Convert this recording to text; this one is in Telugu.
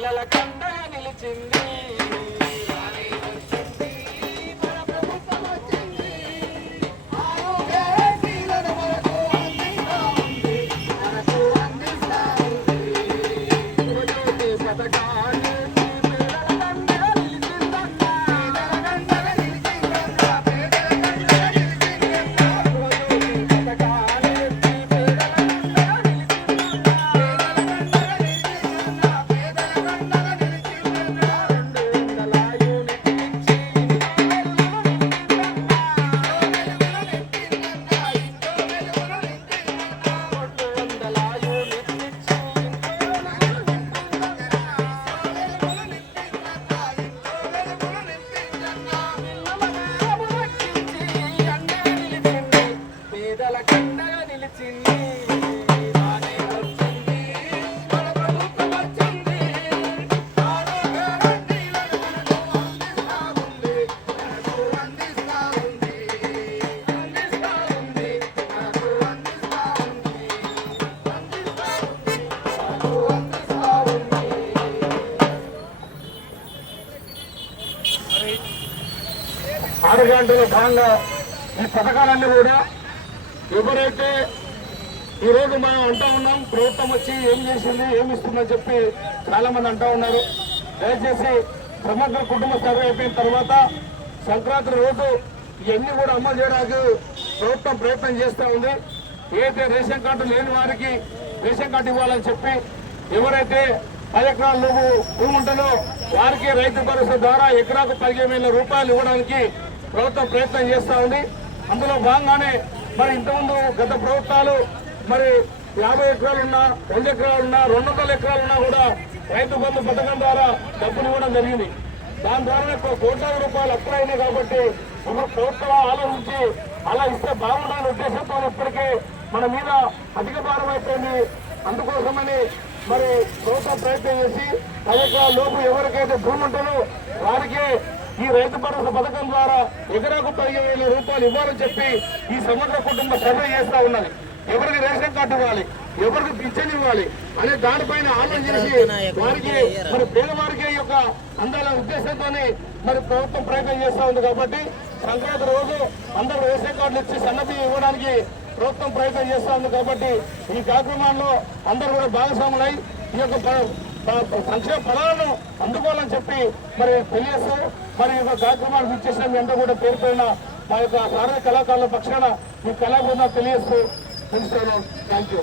మహిళల కండగా నిలిచింది. ఆరు గంటల భాగంగా ఈ పథకాలన్నీ కూడా ఎవరైతే ఈరోజు మనం అంటూ ఉన్నాం, ప్రభుత్వం వచ్చి ఏం చేసింది ఏమి ఇస్తుందని చెప్పి చాలా మంది అంటూ ఉన్నారు. దయచేసి సమగ్ర కుటుంబ సర్వే అయిపోయిన తర్వాత సంక్రాంతి రోజు ఇవన్నీ కూడా అమలు చేయడానికి ప్రభుత్వం ప్రయత్నం చేస్తూ ఉంది. ఏదైతే రేషన్ కార్డు లేని వారికి రేషన్ కార్డు ఇవ్వాలని చెప్పి, ఎవరైతే 10 ఎకరాల లోపు భూమి ఉంటుందో వారికి రైతు భరోసా ద్వారా ఎకరాకు 15,000 రూపాయలు ఇవ్వడానికి ప్రభుత్వం ప్రయత్నం చేస్తూ ఉంది. అందులో భాగంగానే మరి ఇంతకుముందు గత ప్రభుత్వాలు మరి 50 ఎకరాలున్నా 100 ఎకరాలున్నా 200 ఎకరాలున్నా కూడా రైతు బంధు పథకం ద్వారా డబ్బులు ఇవ్వడం జరిగింది. దాని ద్వారా కోట్లాది రూపాయలు అప్పులు అయినాయి. కాబట్టి ప్రభుత్వం ఆలోచించి అలా ఇస్తే బాగుండాలనే ఉద్దేశంతో ఇప్పటికే మన మీద అధిక భారం అయిపోయింది. అందుకోసమని మరి ప్రభుత్వం ప్రయత్నం చేసి 10 ఎకరాల లోపు ఎవరికైతే భూమి ఉంటుందో వారికే ఈ రైతు భరోసా పథకం ద్వారా ఎకరాకు 15,000 రూపాయలు ఇవ్వాలని చెప్పి ఈ సమగ్ర కుటుంబ సర్వే చేస్తూ ఉన్నది. ఎవరికి రేషన్ కార్డు ఇవ్వాలి, ఎవరికి పింఛన్ ఇవ్వాలి అనే దానిపైన ఆలోచన చేసి వారికి మరి పేదవారికి యొక్క అందాల ఉద్దేశంతోనే మరి ప్రభుత్వం ప్రయత్నం చేస్తూ ఉంది. కాబట్టి సంక్రాంతి రోజు అందరూ రేషన్ కార్డులు ఇచ్చి సన్నబియ్యం ఇవ్వడానికి ప్రభుత్వం ప్రయత్నం చేస్తూ ఉంది. కాబట్టి ఈ కార్యక్రమాల్లో అందరూ కూడా భాగస్వాములై ఈ యొక్క సంక్షేమ ఫలాలను అందుకోవాలని చెప్పి మరి తెలియజేస్తూ మరి ఈ యొక్క కార్యక్రమాలు ఇచ్చేసిన మీ అందరూ కూడా పేరుపైన మా యొక్క సారథి కళాకారుల పక్షాన మీ కళాబృందాలు తెలియజేస్తూ తెలుస్తాను. Thank you.